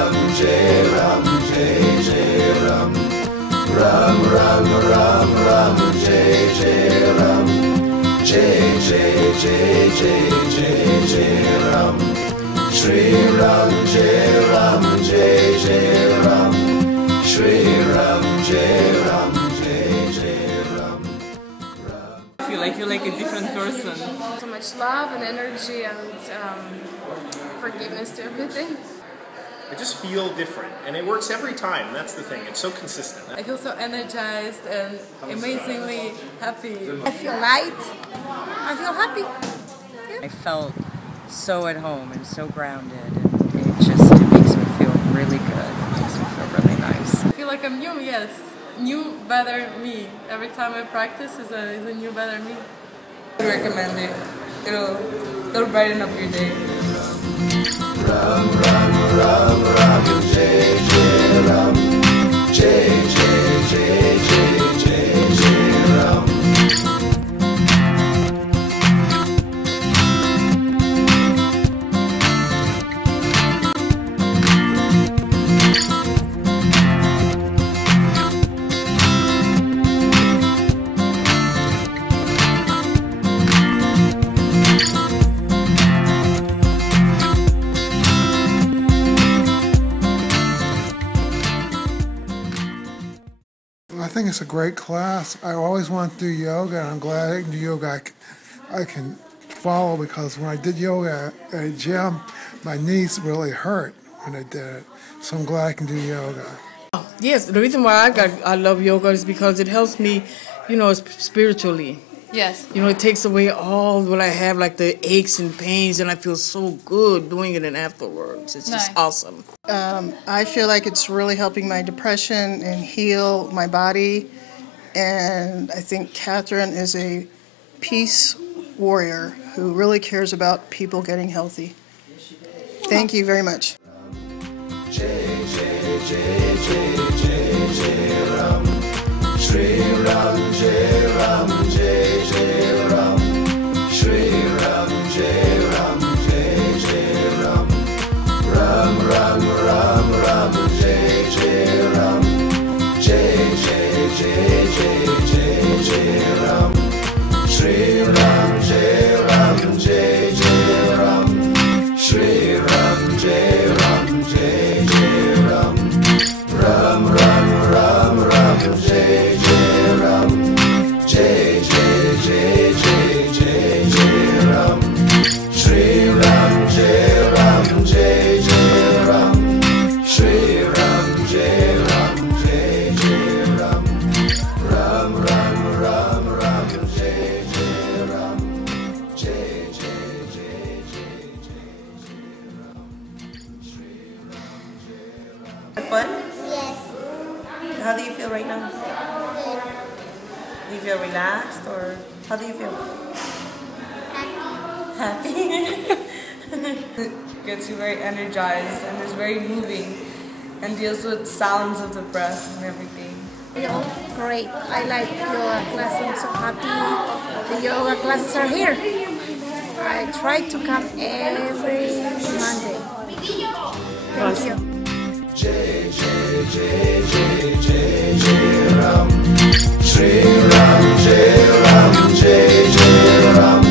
Ram, Jai Ram, Jai Jai Ram. Ram, Ram, Ram, Ram, Jai Jai Ram. Jai Jai Jai Jai Jai Jai Ram. Shri Ram, Jai Ram, Jai Jai Ram. Shri Ram, Jai Ram, Jai Jai Ram. I feel like a different person. So much love and energy and forgiveness to everything. I just feel different, and it works every time. That's the thing. It's so consistent. I feel so energized and amazingly happy. I feel light. I feel happy. I felt so at home and so grounded, and it makes me feel really good. It makes me feel really nice. I feel like I'm new, yes. New, better me. Every time I practice is a new, better me. I would recommend it. It'll brighten up your day. Ram, Ram, Ram, Ram, Jai Jai Ram. Jai Jai Jai Jai Jai Jai Ram. I think it's a great class. I always wanted to do yoga, and I'm glad I can do yoga. I can follow, because when I did yoga at a gym, my knees really hurt when I did it. So I'm glad I can do yoga. Yes, the reason why I love yoga is because it helps me, spiritually. Yes. It takes away all what I have, like the aches and pains, and I feel so good doing it and afterwards. It's just awesome. I feel like it's really helping my depression and heal my body. And I think Catherine is a peace warrior who really cares about people getting healthy. Thank you very much. Shri Ram, Jai Ram, Jai Jai Ram. Shri Ram, Jai Ram, Jai Jai Ram. Ram, Ram, Ram, Ram, Jai Jai Ram. Jai Jai Jai Jai Jai Jai Ram. Shri Ram, Jai Ram, Jai Jai Ram. Shri Ram, Jai Ram, Jai Jai Ram. Ram, Ram, Ram, Ram, Jai Jai Ram. Jai Jai Jai Jai Jai Jai Ram. Shri Ram, Jai Ram, Jai Jai Ram. Shri Ram, Jai Ram, Jai Jai Ram. Ram, Ram, Ram, Ram, Jai Jai Ram. Jai Jai Jai Jai Jai Ram. Shri Ram, Jai Ram. Fun? Yes. How do you feel right now? Good. Do you feel relaxed, or how do you feel? Happy. It gets you very energized and is very moving and deals with sounds of the breath and everything. feel great. I like yoga classes. I'm so happy the yoga classes are here. I try to come every Monday. Thank you. Jai Jai Jai Jai Jai Jai Ram. Shri Ram Jai Ram Jai Jai Ram.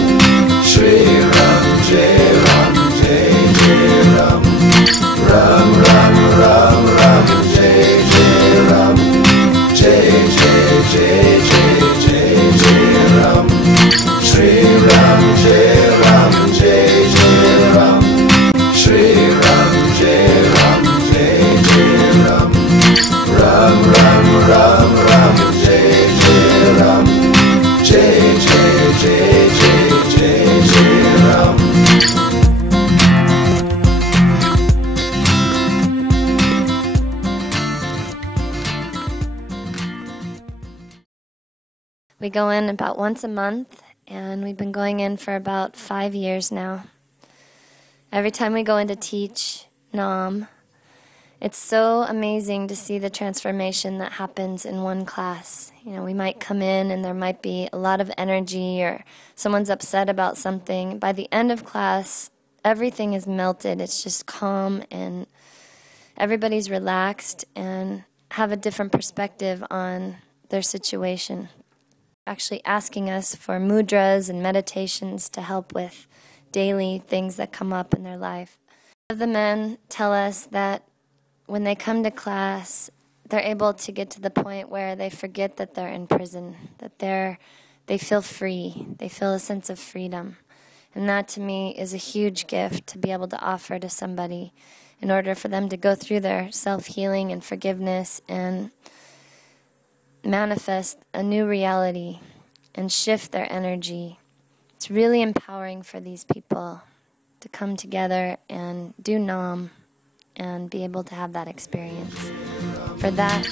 Shri Ram Jai Ram Jai Jai Ram. Ram Ram Ram Ram Jai Jai Ram. Jai Jai Jai Jai Jai Jai Ram. Shri Ram Jai Ram Jai Jai Ram. Shri Ram Jai Ram Jai Jai Ram. Ram Ram Ram Ram Jai Jai Ram. Jai Jai Jai Jai Jai Jai Ram. We go in about once a month, and we've been going in for about 5 years now. Every time we go in to teach Naam, it's so amazing to see the transformation that happens in one class. You know, we might come in and there might be a lot of energy, or someone's upset about something. By the end of class, everything is melted. It's just calm, and everybody's relaxed and have a different perspective on their situation. Actually asking us for mudras and meditations to help with daily things that come up in their life. The men tell us that when they come to class, they're able to get to the point where they forget that they're in prison, that they feel free, they feel a sense of freedom. And that to me is a huge gift to be able to offer to somebody in order for them to go through their self-healing and forgiveness and manifest a new reality and shift their energy. It's really empowering for these people to come together and do Naam and be able to have that experience. For that,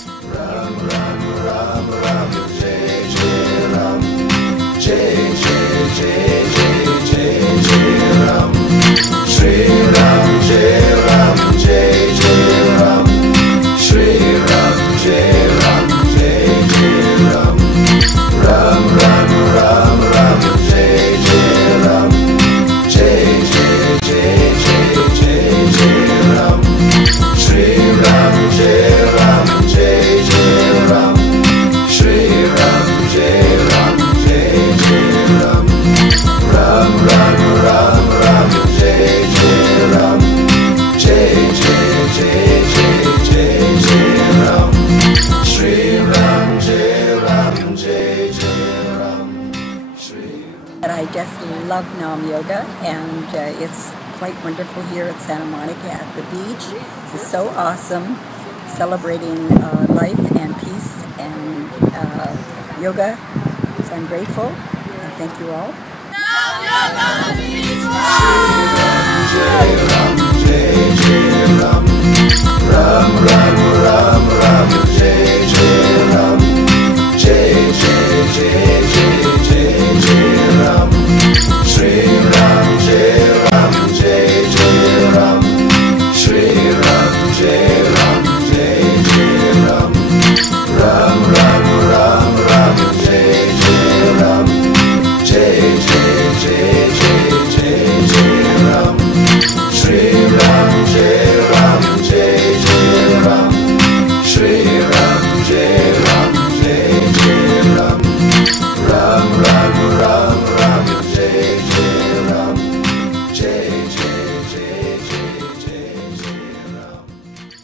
I just love Naam Yoga, and it's quite wonderful here at Santa Monica at the beach. This is so awesome, celebrating life and peace and yoga. So I'm grateful. And thank you all.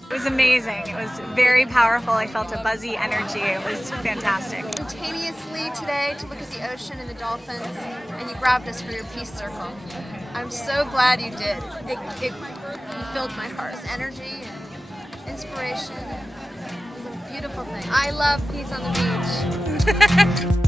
It was amazing. It was very powerful. I felt a buzzy energy. It was fantastic. Spontaneously today to look at the ocean and the dolphins, and you grabbed us for your peace circle. I'm so glad you did. It filled my heart with energy and inspiration. It was a beautiful thing. I love peace on the beach.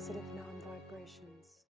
positive Naam vibrations.